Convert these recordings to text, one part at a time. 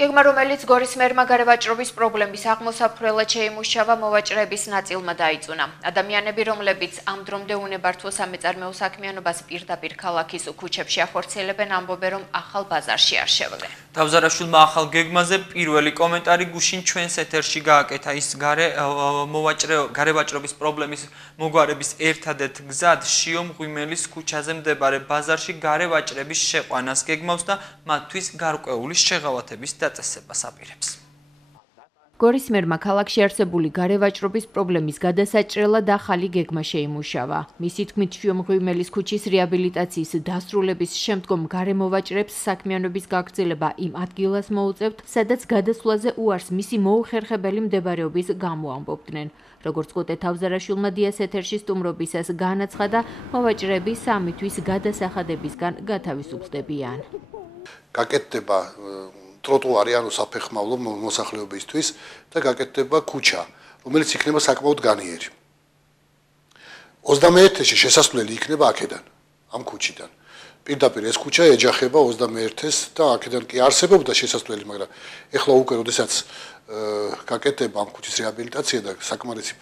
გეგმა, რომელიც გორის მერმა გარევაჭრობის პრობლემის აღმოსაფრელად შეიმუშავა, მოვაჭრეების ნაწილმა დაიწუნა. ადამიანები, რომლებიც ამ დრომდე უნებართვო სამეწარმეო საქმიანობას პირდაპირ ქალაქის ქუჩებში ახორციელებენ, ამბობენ, რომ ახალ ბაზარში არ შევლენ. თავზარაშვილმა ახალ გეგმაზე პირველი კომენტარი გუშინ ჩვენს ეთერში გააკეთა. ის გარევაჭრობის პრობლემის მოგვარების ერთადერთ გზად შიო მღვიმელის ქუჩაზე მდებარე ბაზარში გარევაჭრების შეყვანას გეგმავს და მათთვის გარკვეული შეღავათების დაწესებას აპირებს. გორის მერმა ქალაქში არსებული გარევაჭრობის პრობლემის გადასაჭრელად ახალი გეგმა შეიმუშავა. მისი თქმით, შიო მღვიმელის ქუჩის რეაბილიტაციის დასრულების შემდგომ გარემოვაჭრებს საქმიანობის გაგრძელება იმ ადგილას მოუწევთ, სადაც გადასვლაზე უარს მისი მოუხერხებელი მდებარეობის გამო ამბობდნენ. როგორც ყუტე თავზარაშვილმა დიას ეთერში სტუმრობისას განაცხადა, მოვაჭრეები სამი თვის გადასახადებისგან გათავისუფლდებიან. გაკეთდება ტროტუარი, ანუ საფეხმავლო მოსახლეობისთვის და გაკეთდება ქუჩა, რომელიც იქნება საკმაოდ განიერი. 21-ში შესასვლელი იქნება აქედან, ამ ქუჩიდან. პირდაპირ ეს ქუჩა ეჯახება 21-ს და აქედან კი არსებობდა შესასვლელი, მაგრამ ეხლა უკვე როდესაც გაკეთდება ამ ქუჩის რეაბილიტაცია და საკმარისი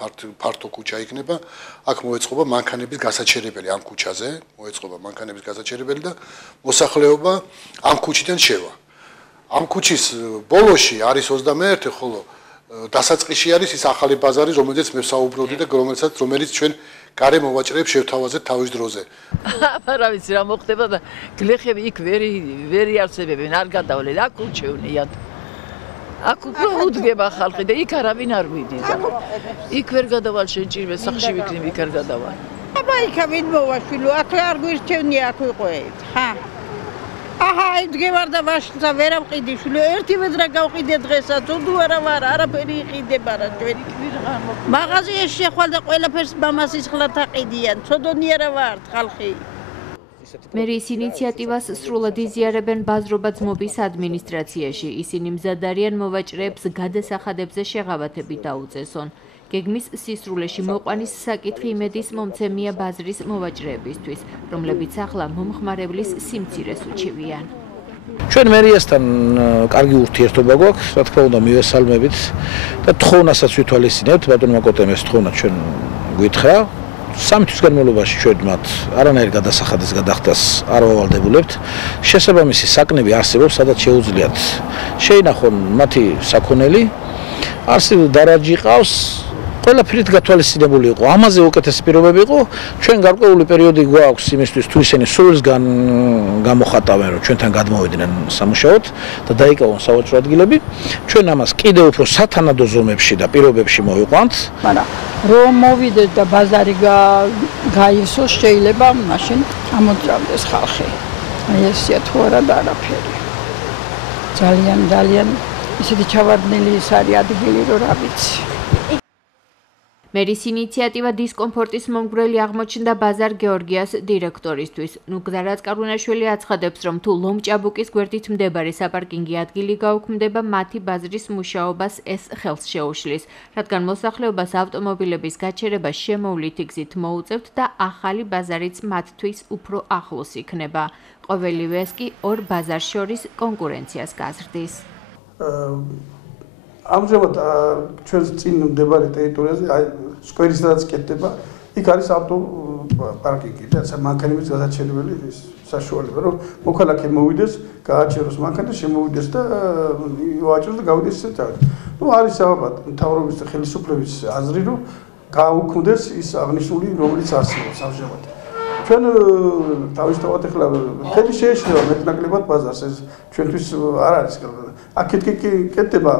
ფართო ქუჩა იქნება, აქ მოეწყობა მანქანების გასაჩერებელი ამ ქუჩაზე, და მოსახლეობა ამ ქუჩიდან შევა. ამ ქუჩის ბოლოში არის 21, ხოლო დასაწყისში არის ის ახალი ბაზარი, რომელზეც მე ვსაუბრობდი და რომელიც ჩვენ გარე მოვაჭრეებს შევთავაზეთ თავის დროზე. არა ვიცი რა მოხდება და გლეხები იქ ვერ იარსებებენ, არ გადავლენ, აქ უჩევნიათ. აქ უფრო უდგება ხალხი და იქ არავინ არ მიდიდა. იქ ვერ გადავალ შეჭირვე, სახში ვიქნები, იქ არ გადავალ. აბა იქა ვინ მოვაშვილო, აქ არ გვირჩევნია, აქ ვიყვეთ, ხა? აჰა, იდგევარ და ვაშლსა ვერ ამყიდი შვილო, ერთი ვეძრა გავყიდე დღესაც, უდუ არა ვარ, არაფერი იყიდება რა ჩვენი. მაღაზიაში შეხვალ და ყველაფერს მამასის ხლათ აყიდიან, ცოდონი არა ვართ ხალხი. მერის ინიციატივას სრულად იზიარებენ ბაზრობა ძმობის ადმინისტრაციაში. ისინი მზად არიან მოვაჭრეებს გადასახადებზე შეღავათები დაუწესონ. გეგმის სისრულეში მოყვანის საკითხი იმედის მომცემია ბაზრის მოვაჭრეებისთვის, რომლებიც ახლა მომხმარებლის სიმცირეს უჩივიან. ჩვენ მერიასთან კარგი ურთიერთობა გვაქვს, რა თქმა უნდა მივესალმებით და თხოვნასაც ვითვალისწინებთ, ბატონმა კოტემ ეს თხოვნა ჩვენ გვითხრა. 3 თვის განმავლობაში ჩვენ მათ არანაირ გადასახადის გადახდას არ ვავალდებულებთ. შესაბამისი საკნები არსებობს, სადაც შეუძლიათ შეინახონ მათი საქონელი, არსებულ დარაჯი ყავს, ყველაფრით გათვალისწინებული იყო. ამაზე უკეთესი პირობები იყო. ჩვენ გარკვეული პერიოდი გვაქვს იმისთვის, თუ ისინი სულს გამოხატავენ, რომ ჩვენთან გადმოვიდნენ სამუშაოდ და დაიკავონ სავაჭრო ადგილები. ჩვენ ამას კიდევ უფრო სათანადო ზომებში და პირობებში მოვიყვანთ. მაგრამ რომ მოვიდეს და ბაზარი გაივსოს, შეიძლება მაშინ ამოძრავდეს ხალხი. აი ესია თუ არა და არაფერი. ძალიან ისეთი ჩავარდნილი ის არის ადგილი, რომ რა ვიცი. მერის ინიციატივა დისკომფორტის მომგვრელი აღმოჩნდა ბაზარ გეორგიას დირექტორისთვის. ნუგზა რაწკარუნაშვილი აცხადებს, რომ თუ ლომჭაბუკის გვერდით მდებარე საპარკინგი ადგილი გაუქმდება, მათი ბაზრის მუშაობას ეს ხელს შეუშლის, რადგან მოსახლეობას ავტომობილების გაჩერება შემოვლითი გზით მოუწევთ და ახალი ბაზარიც მათთვის უფრო ახლოს იქნება. ყოველივე ეს კი ორ ბაზარს შორის კონკურენციას გაზრდის. ამჟამად ჩვენ წინ მდებარე ტერიტორიაზე, აი სკვერის სადაც კეთდება, იქ არის ავტოპარკინგი და მანქანების გადაჩერებელი საშუალება, რომ მოქალაქე მოვიდეს, გააჩეროს მანქანა, შემოვიდეს და ვაჭროს და გავიდეს ისეთ. ნუ არის ალბათ მთავრობის და ხელისუფლების აზრი, რომ გაუქმდეს ის აღნიშნული, რომელიც არსებობს ამჟამად. ჩვენ თავისთავად ახლა ხელი შეეშლება მეტნაკლებად ბაზარს, ეს ჩვენთვის არ არის. აქეთ კი კეთდება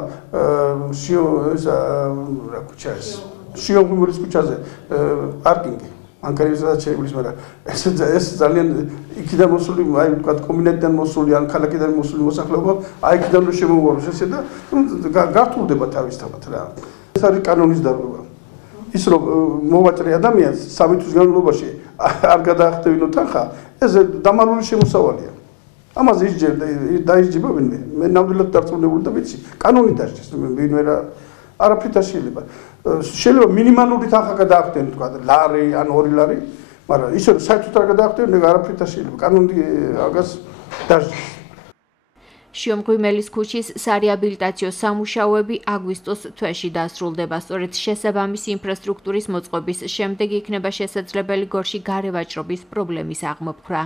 შიო მღვიმელის ქუჩაზე პარკინგი, მანქანების გადაჩერებლის, მაგრამ ეს ძალიან იქიდან მოსული, აი ვთქვათ, კომბინატიდან მოსული, ან ქალაქიდან მოსული მოსახლეობა, აი იქიდან რომ შემოუვაროს ესე და გართულდება თავისთავად რა. ეს არის კანონის დარღვევა. ის რომ მოვაჭრე ადამიანს 3 თვის განმავლობაში არ გადაახტევინო თანხა, ეს დამალული შემოსავალია. ამაზე დაიჯება ვინმე. მე ნამდვილად დარწმუნებული და ვიცი, კანონი დასჭირს ვინმე რა არაფრით არ შეიძლება. შეიძლება მინიმალური თანხა გადაახტენო, თქვა ლარი ან 2 ლარი, მაგრამ ისე რომ საერთოდ არ გადაახტენო, არაფრით არ შეიძლება. კანონი აგას დასჭირს. შიომღვიმელის ქუჩის სარეაბილიტაციო სამუშაოები აგვისტოს თვეში დასრულდება. სწორედ შესაბამისი ინფრასტრუქტურის მოწყობის შემდეგ იქნება შესაძლებელი გორში გარევაჭრობის პრობლემის აღმოფხვრა.